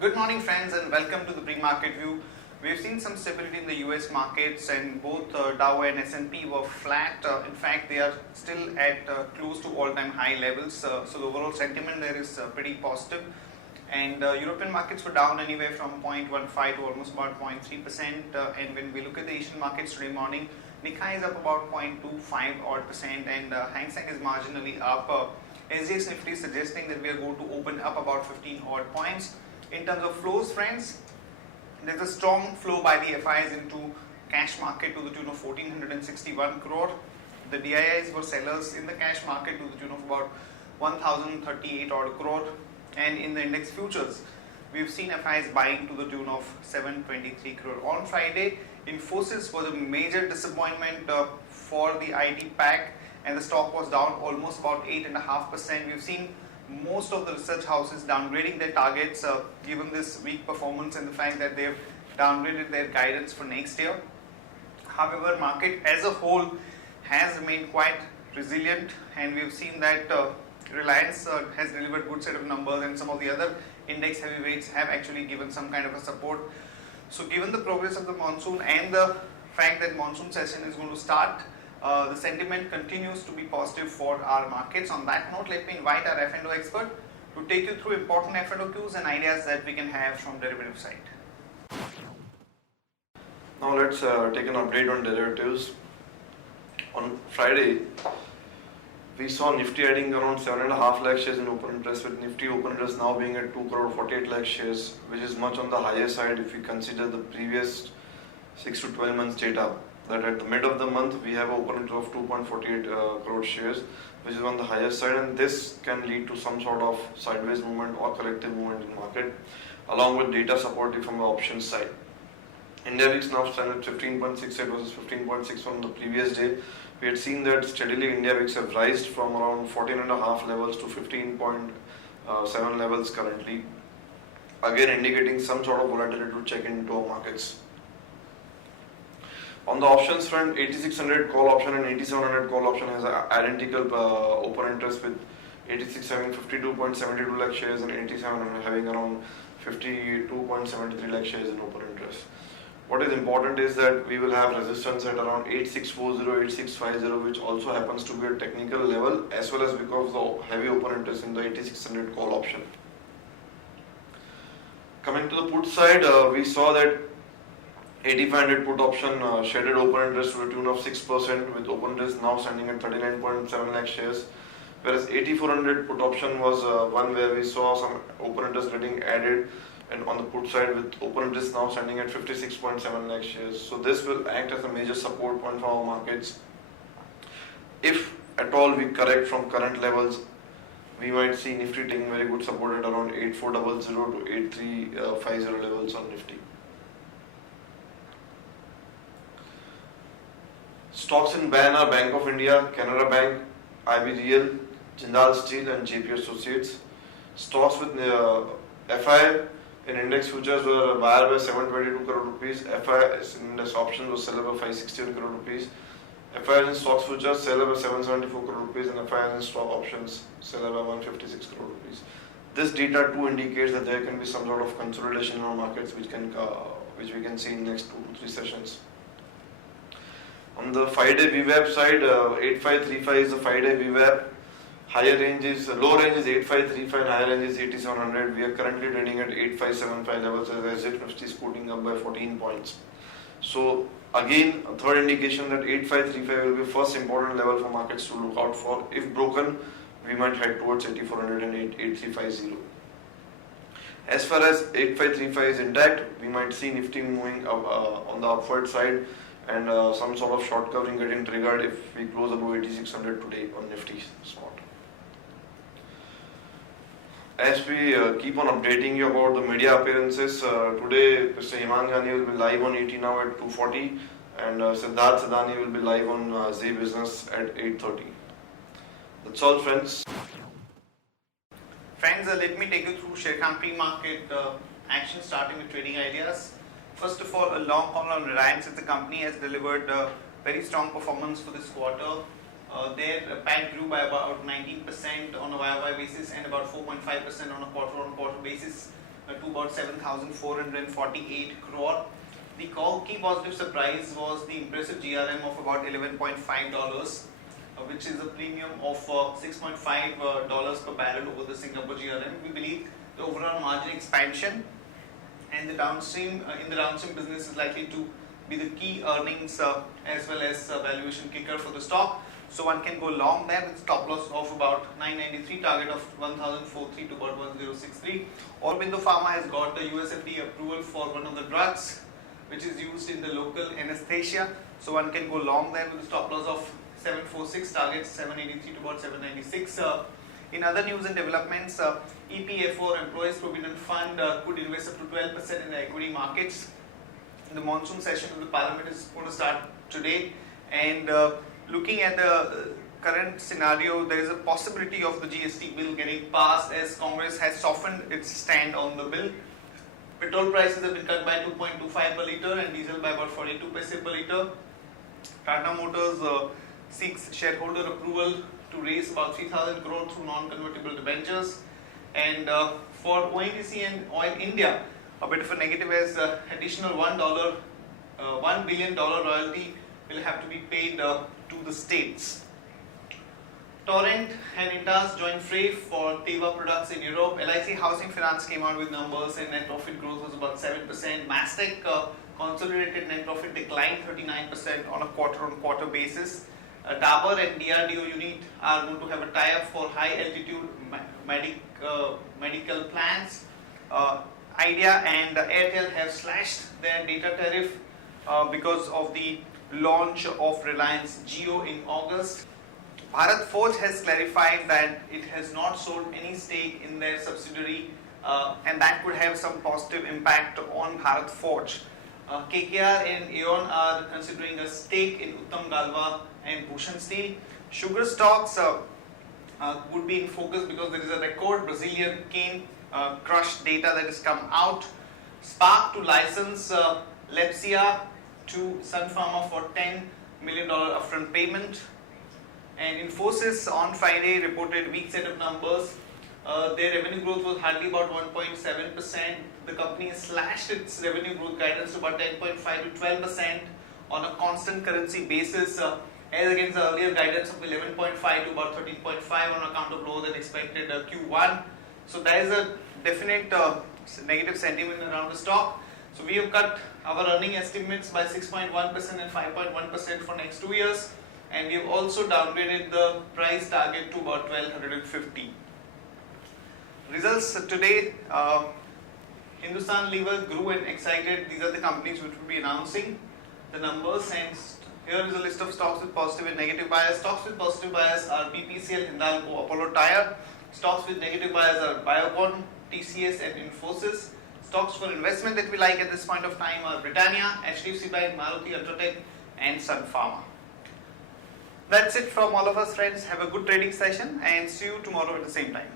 Good morning friends and welcome to the pre-market view. We've seen some stability in the US markets and both Dow and S&P were flat. In fact, they are still at close to all-time high levels. So the overall sentiment there is pretty positive. And European markets were down anywhere from 0.15 to almost about 0.3%. And when we look at the Asian markets today morning, Nikkei is up about 0.25 odd percent and Hang Seng is marginally up. SGX Nifty is suggesting that we are going to open up about 15 odd points. In terms of flows, friends, there's a strong flow by the FIs into cash market to the tune of 1461 crore. The DIIs were sellers in the cash market to the tune of about 1038 odd crore. And in the index futures, we've seen FIs buying to the tune of 723 crore. On Friday, Infosys was a major disappointment for the IT pack and the stock was down almost about 8.5%. We've seen most of the research houses downgrading their targets given this weak performance and the fact that they've downgraded their guidance for next year. However, market as a whole has remained quite resilient and we've seen that Reliance has delivered good set of numbers and some of the other index heavyweights have actually given some kind of a support. So given the progress of the monsoon and the fact that monsoon session is going to start, the sentiment continues to be positive for our markets. On that note, let me invite our F&O expert to take you through important F&O cues and ideas that we can have from derivative side. Now let's take an update on derivatives. On Friday, we saw Nifty adding around 7.5 lakh shares in open interest, with Nifty open interest now being at 2 crore 48 lakh shares, which is much on the higher side if we consider the previous 6 to 12 months data. That at the mid of the month we have open interest of 2.48 crore shares, which is on the higher side, and this can lead to some sort of sideways movement or corrective movement in market, along with data supportive from the options side. India VIX now stands at 15.68 versus 15.61 on the previous day. We had seen that steadily India VIX have risen from around 14.5 levels to 15.7 levels currently, again indicating some sort of volatility to check into our markets. On the options front, 8600 call option and 8700 call option has identical open interest, with 86 having 52.72 lakh shares and 87 having around 52.73 lakh shares in open interest. What is important is that we will have resistance at around 8640, 8650, which also happens to be a technical level, as well as because of the heavy open interest in the 8600 call option. Coming to the put side, we saw that 8500 put option shaded open interest to the tune of 6%, with open interest now standing at 39.7 lakh shares, whereas 8400 put option was one where we saw some open interest getting added, and on the put side with open interest now standing at 56.7 lakh shares. So this will act as a major support point for our markets. If at all we correct from current levels, we might see Nifty taking very good support at around 8400 to 8350 levels on Nifty. Stocks in ban are Bank of India, Canara Bank, IBGL, Jindal Steel and JP Associates. Stocks with FI in index futures were buyer by 722 crore rupees, FI in index options was seller by 561 crore rupees, FI in stocks futures seller by 774 crore rupees and FI in stock options seller by 156 crore rupees. This data too indicates that there can be some sort of consolidation in our markets which we can see in next 2 to 3 sessions. On the 5-day VWAP side, 8535 is the 5-day VWAP. Low range is 8535 and higher range is 8700. We are currently trading at 8575 levels as SGX Nifty is scooting up by 14 points. So again, a third indication that 8535 will be first important level for markets to look out for. If broken, we might head towards 8400 and 8350. As far as 8535 is intact, we might see Nifty moving up, on the upward side, and some sort of short covering getting triggered if we close above 8600 today on Nifty spot. As we keep on updating you about the media appearances, today Mr. Hemang Ghani will be live on ET Now at 2:40 and Siddharth Sadani will be live on Z Business at 8:30. That's all, friends. Friends, let me take you through Sharekhan pre-market action, starting with trading ideas. First of all, a long call on Reliance as the company has delivered very strong performance for this quarter. Their PAT grew by about 19% on a YOY basis and about 4.5% on a quarter-on-quarter basis. to about 7,448 crore. The key positive surprise was the impressive GRM of about $11.5, which is a premium of $6.5 per barrel over the Singapore GRM. We believe the overall margin expansion and the downstream business is likely to be the key earnings as well as valuation kicker for the stock. So one can go long there with stop loss of about 993, target of 1043 to about 1063. Aurobindo Pharma has got the US FDA approval for one of the drugs which is used in the local anesthesia. So one can go long there with a stop loss of 746, target 783 to about 796. In other news and developments, EPF4 Employees Provident Fund could invest up to 12% in the equity markets. The monsoon session of the Parliament is going to start today, and looking at the current scenario, there is a possibility of the GST bill getting passed as Congress has softened its stand on the bill. Petrol prices have been cut by 2.25 per litre and diesel by about 42 paise per litre. Tata Motors seeks shareholder approval to raise about 3,000 crore through non-convertible debentures. And for ONGC and Oil India, a bit of a negative as additional $1 billion royalty will have to be paid to the states. Torrent and Intas joined fray for Teva products in Europe. LIC Housing Finance came out with numbers and net profit growth was about 7%. Mastec consolidated net profit declined 39% on a quarter-on-quarter basis. Dabur and DRDO unit are going to have a tie-up for high-altitude medical plans. Idea and Airtel have slashed their data tariff because of the launch of Reliance Jio in August. Bharat Forge has clarified that it has not sold any stake in their subsidiary and that could have some positive impact on Bharat Forge. KKR and Aeon are considering a stake in Uttam Galva and Bhushan Steel. Sugar stocks would be in focus because there is a record Brazilian cane crush data that has come out. Spark to license Lepsia to Sun Pharma for $10 million upfront payment. And Infosys on Friday reported weak set of numbers. Their revenue growth was hardly about 1.7%. The company has slashed its revenue growth guidance to about 10.5 to 12% on a constant currency basis, as against the earlier guidance of 11.5 to about 13.5 on account of lower than expected Q1. So there is a definite negative sentiment around the stock. So we have cut our earning estimates by 6.1% and 5.1% for next 2 years. And we have also downgraded the price target to about 1250. Results today, Hindustan Lever grew and excited. These are the companies which will be announcing the numbers, and here is a list of stocks with positive and negative bias. Stocks with positive bias are BPCL, Hindalco, Apollo Tyre. Stocks with negative bias are Biocon, TCS and Infosys. Stocks for investment that we like at this point of time are Britannia, HDFC Bank, Maruti, Ultratech and Sun Pharma. That's it from all of us, friends. Have a good trading session and see you tomorrow at the same time.